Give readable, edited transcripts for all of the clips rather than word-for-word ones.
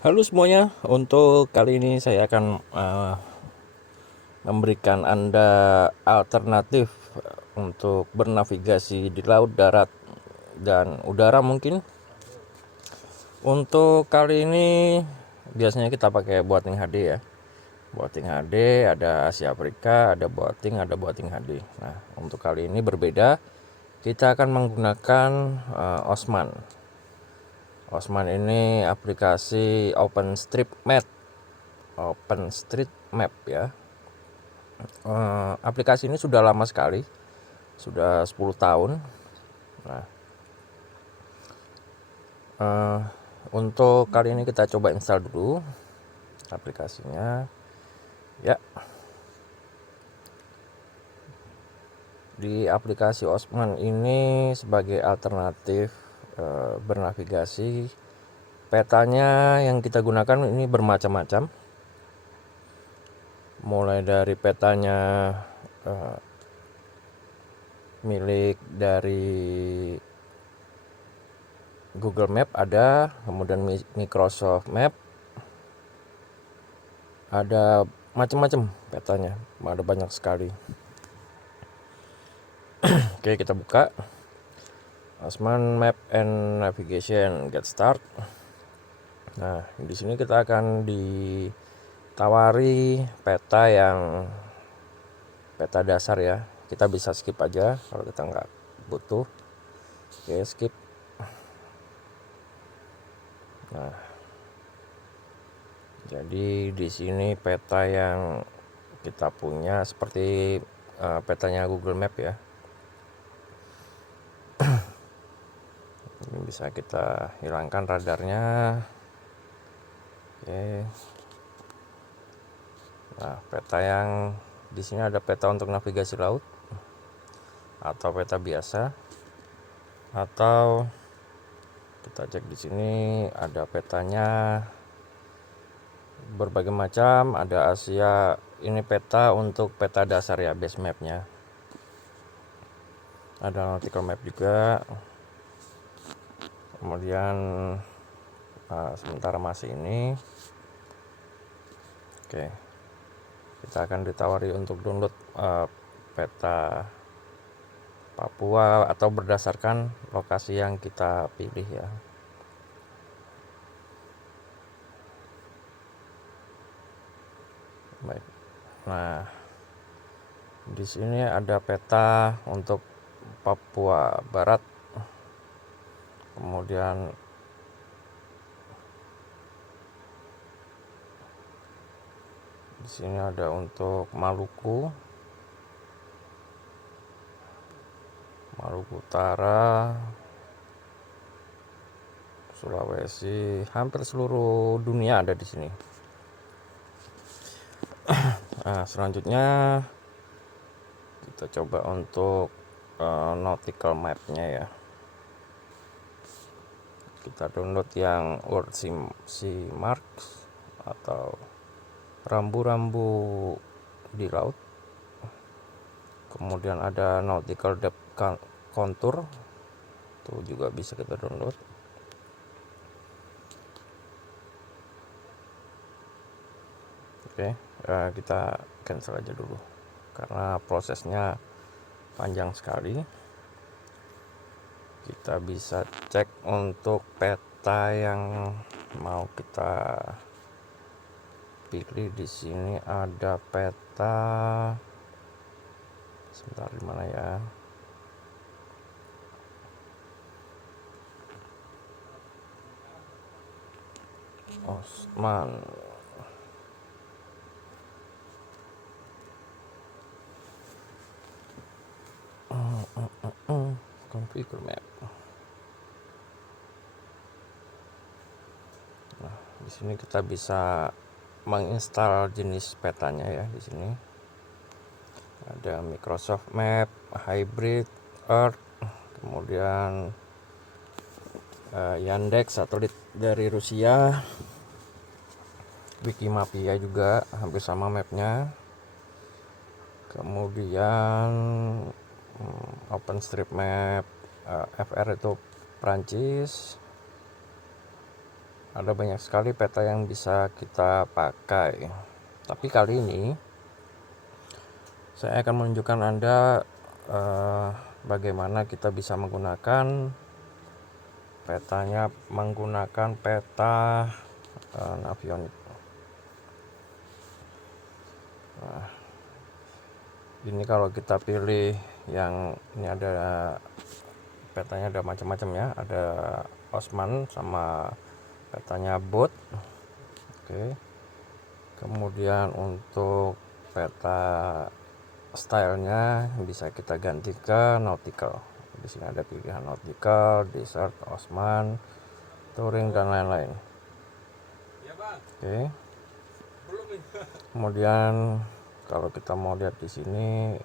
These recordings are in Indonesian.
Halo semuanya, untuk kali ini saya akan memberikan Anda alternatif untuk bernavigasi di laut, darat, dan udara mungkin. Untuk kali ini biasanya kita pakai boating HD ya. Boating HD, ada Asia Afrika, ada boating HD. Nah, untuk kali ini berbeda. Kita akan menggunakan Osman. Osman ini aplikasi OpenStreetMap. OpenStreetMap ya. Aplikasi ini sudah lama sekali, sudah 10 tahun. Nah, untuk kali ini kita coba install dulu aplikasinya. Ya, di aplikasi Osman ini sebagai alternatif bernavigasi, petanya yang kita gunakan ini bermacam-macam. Mulai dari petanya milik dari Google Map ada, kemudian Microsoft Map, ada macam-macam petanya, ada banyak sekali. Oke, kita buka Osman Map and Navigation, get start. Nah, di sini kita akan ditawari peta dasar ya. Kita bisa skip aja kalau kita nggak butuh. Oke, skip. Nah, jadi di sini peta yang kita punya seperti petanya Google Map ya. Ini bisa kita hilangkan radarnya. Oke. Nah, peta yang di sini ada peta untuk navigasi laut atau peta biasa, atau kita cek di sini ada petanya berbagai macam. Ada Asia, ini peta untuk peta dasar ya, base mapnya. Ada nautical map juga. Kemudian sementara masih ini, oke, kita akan ditawari untuk download peta Papua atau berdasarkan lokasi yang kita pilih ya. Baik. Nah, di sini ada peta untuk Papua Barat. Kemudian di sini ada untuk Maluku, Maluku Utara, Sulawesi, hampir seluruh dunia ada di sini. Nah, selanjutnya kita coba untuk nautical map-nya ya. Kita download yang World Sea Marks atau rambu-rambu di laut. Kemudian ada nautical depth contour, itu juga bisa kita download. Oke, kita cancel aja dulu karena prosesnya panjang sekali. Kita bisa cek untuk peta yang mau kita pilih. Di sini ada peta, sebentar, di mana ya? Osman. Configure map. Nah, di sini kita bisa menginstal jenis petanya ya. Di sini ada Microsoft Map, Hybrid, Earth, kemudian Yandex satelit dari Rusia, Wikimapia juga hampir sama mapnya. Kemudian OpenStreetMap, FR itu Prancis. ada banyak sekali peta yang bisa kita pakai. Tapi kali ini saya akan menunjukkan Anda bagaimana kita bisa menggunakan petanya menggunakan peta Navionics. Ini kalau kita pilih yang ini, ada petanya ada macam-macam ya, ada Osman sama petanya Bot. Oke. Kemudian untuk peta stylenya bisa kita ganti ke nautical. Di sini ada pilihan nautical, desert, Osman, touring dan lain-lain. Oke. Kemudian kalau kita mau lihat di sini,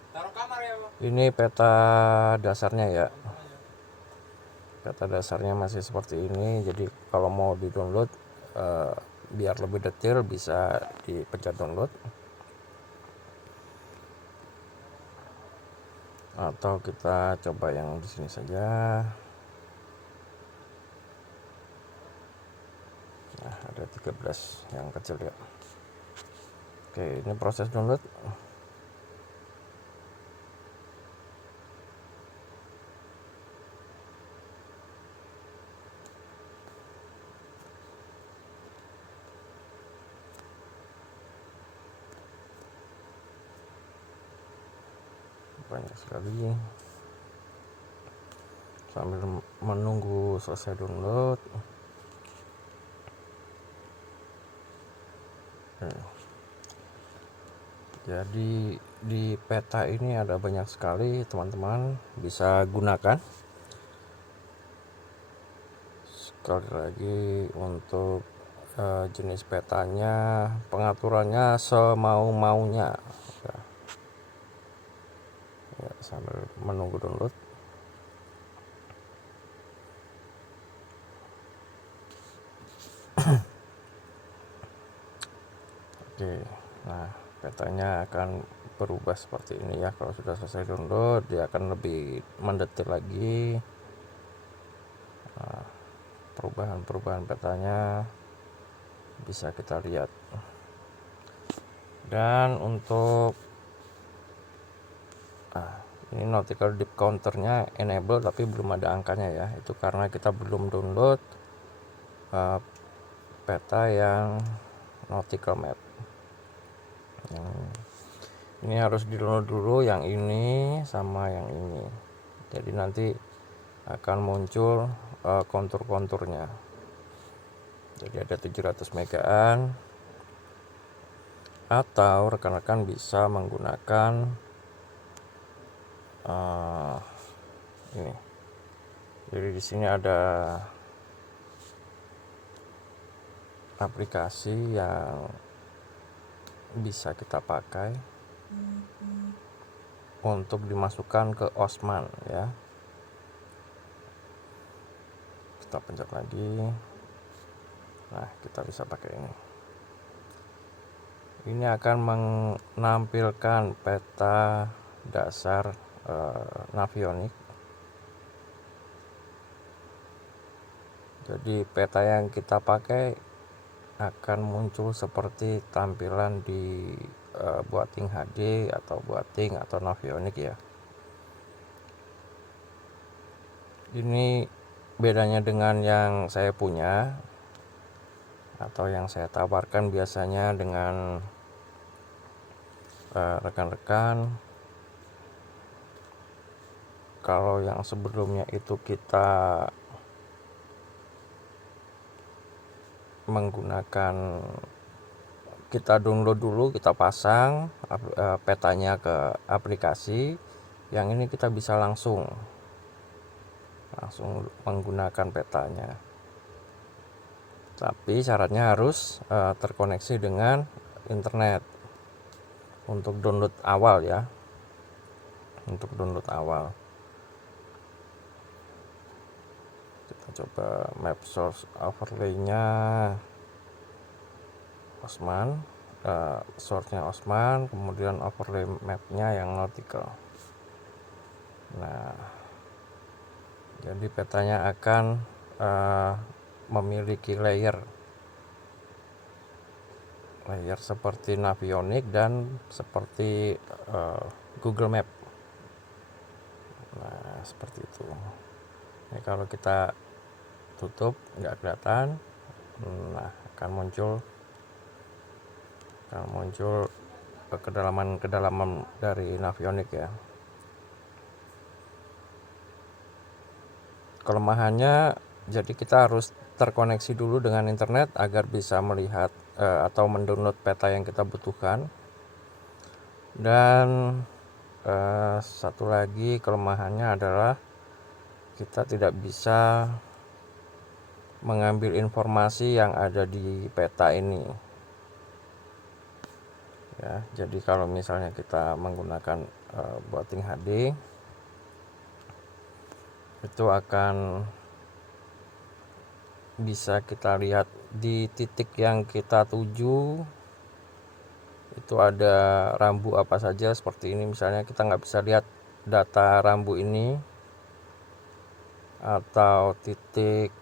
ini peta dasarnya ya. Peta dasarnya masih seperti ini. Jadi kalau mau di-download biar lebih detail bisa dipencet download. Atau kita coba yang di sini saja. Nah, ada 13 yang kecil ya. Oke, ini proses download. Banyak sekali. Sambil menunggu selesai download. Jadi di peta ini ada banyak sekali teman-teman bisa gunakan. Sekali lagi untuk jenis petanya, pengaturannya semau-maunya ya, sambil menunggu download. Oke, nah petanya akan berubah seperti ini ya. Kalau sudah selesai download, dia akan lebih mendetail lagi. Nah, perubahan petanya bisa kita lihat. Dan untuk ini nautical deep counternya enable tapi belum ada angkanya ya. Itu karena kita belum download peta yang nautical map. Ini harus di-download dulu yang ini sama yang ini. Jadi nanti akan muncul kontur-konturnya. Jadi ada 700 megaan. Atau rekan-rekan bisa menggunakan ini. Jadi di sini ada aplikasi yang bisa kita pakai untuk dimasukkan ke Osman ya. Kita pencet lagi. Nah, kita bisa pakai ini. Ini akan menampilkan peta dasar Navionics. Jadi peta yang kita pakai akan muncul seperti tampilan di Boating HD atau Boating atau Navionics ya. Ini bedanya dengan yang saya punya atau yang saya tawarkan biasanya dengan rekan-rekan. Kalau yang sebelumnya itu kita download dulu, kita pasang petanya ke aplikasi. Yang ini kita bisa langsung menggunakan petanya. Tapi syaratnya harus terkoneksi dengan internet untuk download awal ya. Untuk download awal. Kita coba map source overlay-nya Osman, source-nya Osman, kemudian overlay map-nya yang nautical. Nah, jadi petanya akan memiliki layer layer seperti Navionics dan seperti Google Map. Nah, seperti itu. Nah, kalau kita tutup nggak kelihatan, nah akan muncul kedalaman dari Navionics ya. Kelemahannya, jadi kita harus terkoneksi dulu dengan internet agar bisa melihat atau mendownload peta yang kita butuhkan. Dan satu lagi kelemahannya adalah kita tidak bisa mengambil informasi yang ada di peta ini ya. Jadi kalau misalnya kita menggunakan Boating HD, itu akan bisa kita lihat di titik yang kita tuju itu ada rambu apa saja. Seperti ini misalnya, kita nggak bisa lihat data rambu ini atau titik.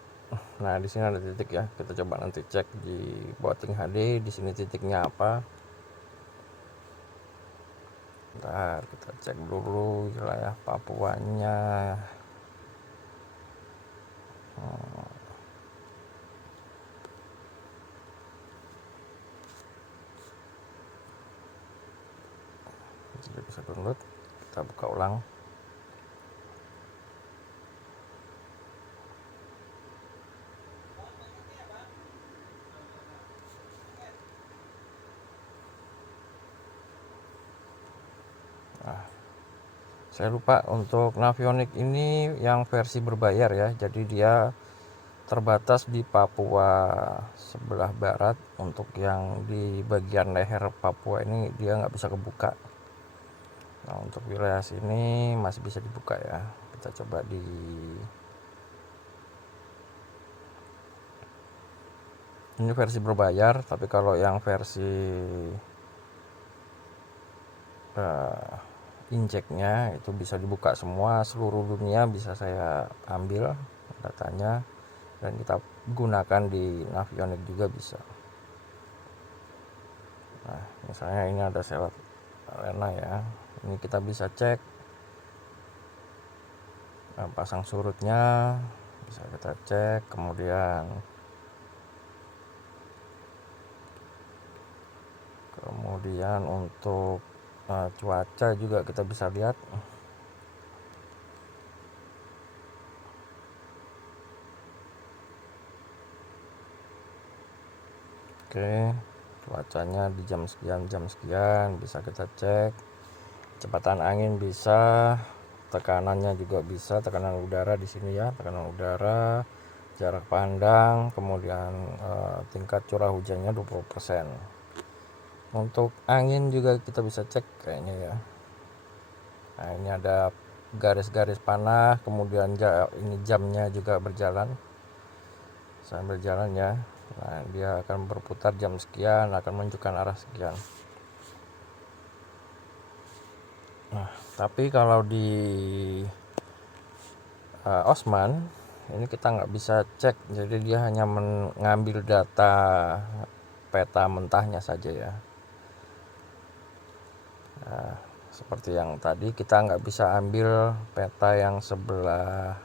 Nah, di sini ada titik ya. Kita coba nanti cek di Boating HD di sini titiknya apa. Bentar, kita cek dulu wilayah Papuanya. Jadi bisa download, kita buka ulang. Nah, saya lupa untuk Navionics ini yang versi berbayar ya. Jadi dia terbatas di Papua sebelah barat. Untuk yang di bagian leher Papua ini dia nggak bisa kebuka. Nah, untuk wilayah sini masih bisa dibuka ya. Kita coba di ini versi berbayar, tapi kalau yang versi injeknya itu bisa dibuka semua, seluruh dunia bisa saya ambil datanya dan kita gunakan di Navionics juga bisa. Nah, misalnya ini ada selat arena ya, ini kita bisa cek pasang surutnya, bisa kita cek. Kemudian untuk cuaca juga kita bisa lihat. Oke, cuacanya di jam sekian bisa kita cek. Kecepatan angin bisa, tekanannya juga bisa, tekanan udara di sini ya, tekanan udara, jarak pandang, kemudian tingkat curah hujannya 20%. Untuk angin juga kita bisa cek kayaknya ya. Nah, ini ada garis-garis panah, kemudian ini jamnya juga berjalan. Saya berjalan ya. Nah, dia akan berputar jam sekian, akan menunjukkan arah sekian. Nah, tapi kalau di Osman ini kita nggak bisa cek, jadi dia hanya mengambil data peta mentahnya saja ya. Nah, seperti yang tadi kita nggak bisa ambil peta yang sebelah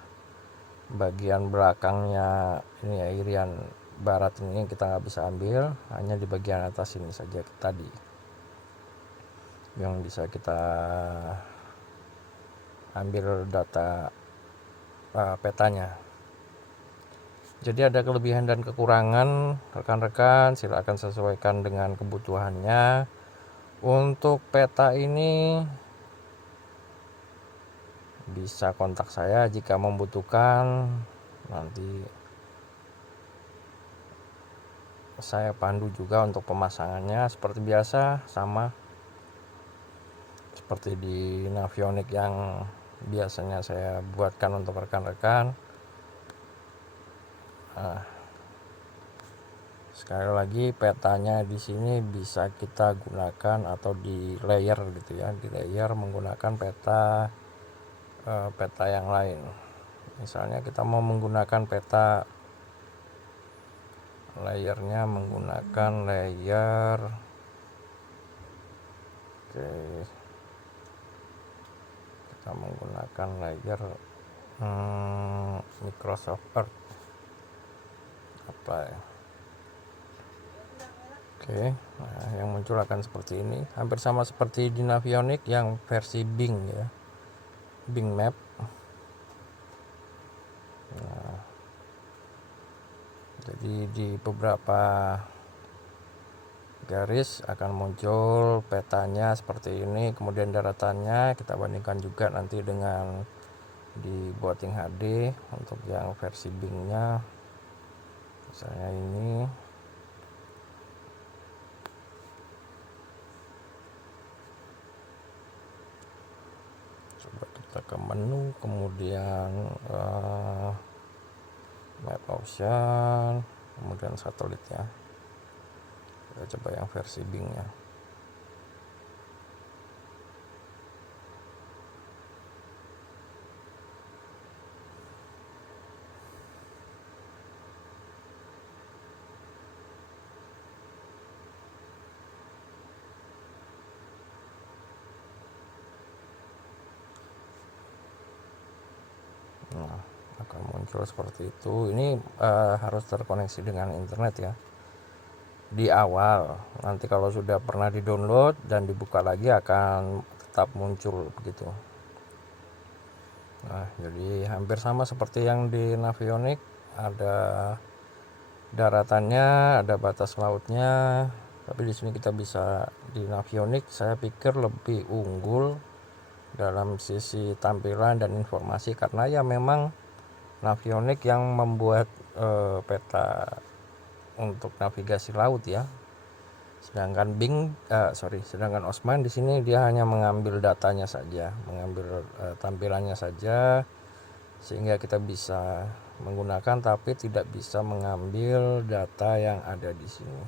bagian belakangnya ini ya, Irian Barat ini kita nggak bisa ambil, hanya di bagian atas ini saja tadi yang bisa kita ambil data petanya. Jadi ada kelebihan dan kekurangan, rekan-rekan silakan sesuaikan dengan kebutuhannya. Untuk peta ini bisa kontak saya jika membutuhkan, nanti saya pandu juga untuk pemasangannya seperti biasa, sama seperti di Navionics yang biasanya saya buatkan untuk rekan-rekan. Nah, sekali lagi petanya di sini bisa kita gunakan atau di layer gitu ya, di layer menggunakan peta yang lain. Misalnya kita mau menggunakan peta layernya menggunakan layer oke, kita menggunakan layer Microsoft Earth apply. Oke, nah yang muncul akan seperti ini, hampir sama seperti di Navionics yang versi Bing ya, Bing Map. Nah, jadi di beberapa garis akan muncul petanya seperti ini, kemudian daratannya kita bandingkan juga nanti dengan di Boating HD untuk yang versi Bing-nya, misalnya ini. Coba kita ke menu, kemudian map option, kemudian satelit ya. Kita coba yang versi Bing-nya. Nah, akan muncul seperti itu. Ini harus terkoneksi dengan internet ya di awal. Nanti kalau sudah pernah di-download dan dibuka lagi akan tetap muncul begitu. Nah, jadi hampir sama seperti yang di Navionics, ada daratannya, ada batas lautnya. Tapi di sini kita bisa, di Navionics saya pikir lebih unggul dalam sisi tampilan dan informasi, karena ya memang Navionics yang membuat peta untuk navigasi laut ya. Sedangkan sedangkan Osman di sini dia hanya mengambil datanya saja, mengambil tampilannya saja, sehingga kita bisa menggunakan tapi tidak bisa mengambil data yang ada di sini.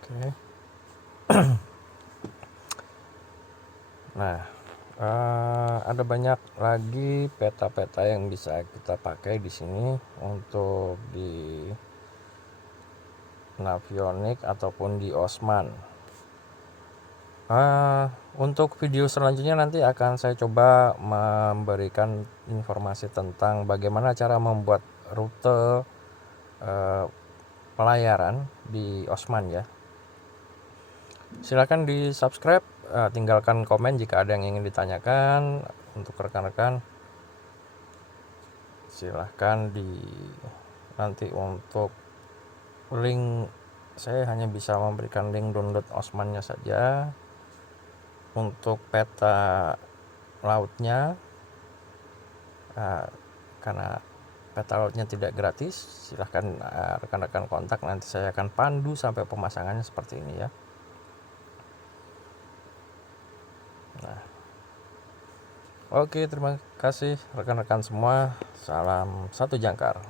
Oke. Nah, ada banyak lagi peta-peta yang bisa kita pakai di sini untuk di Navionics ataupun di Osman. Untuk video selanjutnya nanti akan saya coba memberikan informasi tentang bagaimana cara membuat rute pelayaran di Osman ya. Silakan di subscribe, tinggalkan komen jika ada yang ingin ditanyakan. Untuk rekan-rekan silahkan nanti untuk link, saya hanya bisa memberikan link download Osmannya saja. Untuk peta lautnya, karena peta lautnya tidak gratis, silahkan rekan-rekan kontak, nanti saya akan pandu sampai pemasangannya seperti ini ya. Nah, oke, terima kasih rekan-rekan semua. Salam satu jangkar.